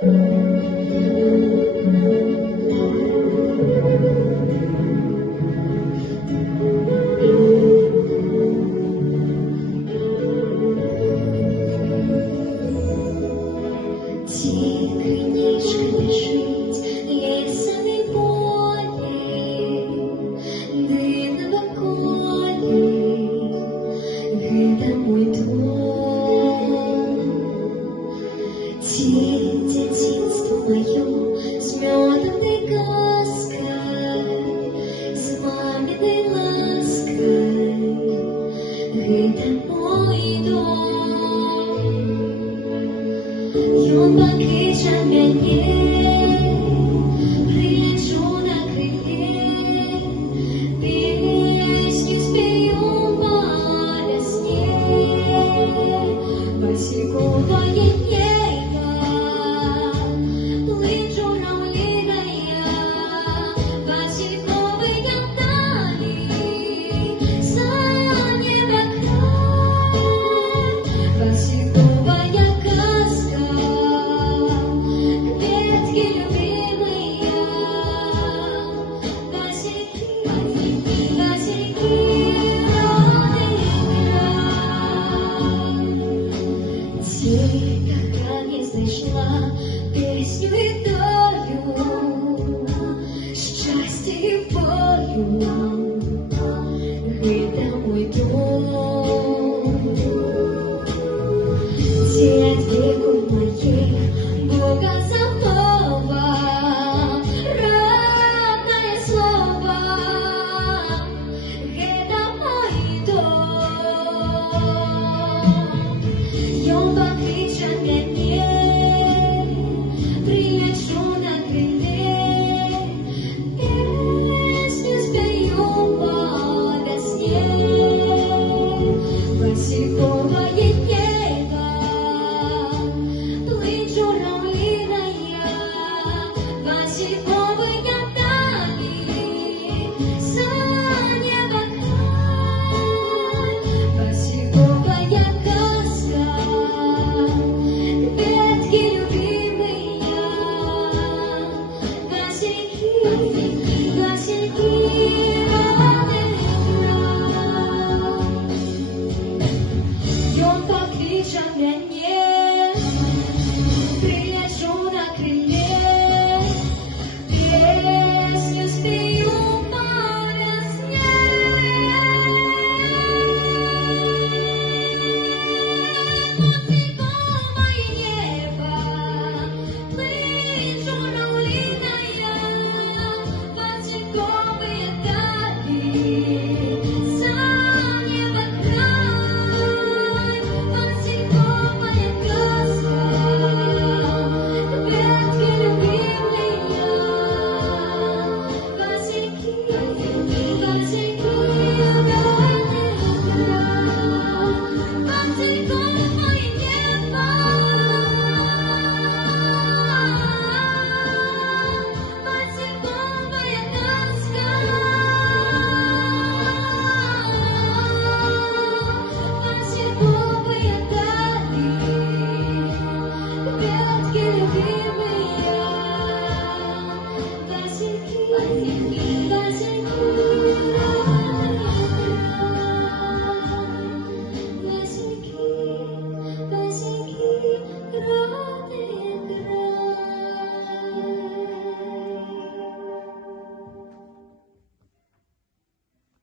Тільки ніжка лежить, лісові полі, дивно колі, гида мой дом. Тень детинство мое с медовой каской, с маминой лаской, гида мой дом. Ён покличе мяне, прилечу на крыле, песню спею по весне. Васильковое небо, плыть журавлиная, васильковые вдали, за небо край, васильковая каска, ветки любимые, васильки, васильки, родный край. Тень, как не слышала песню и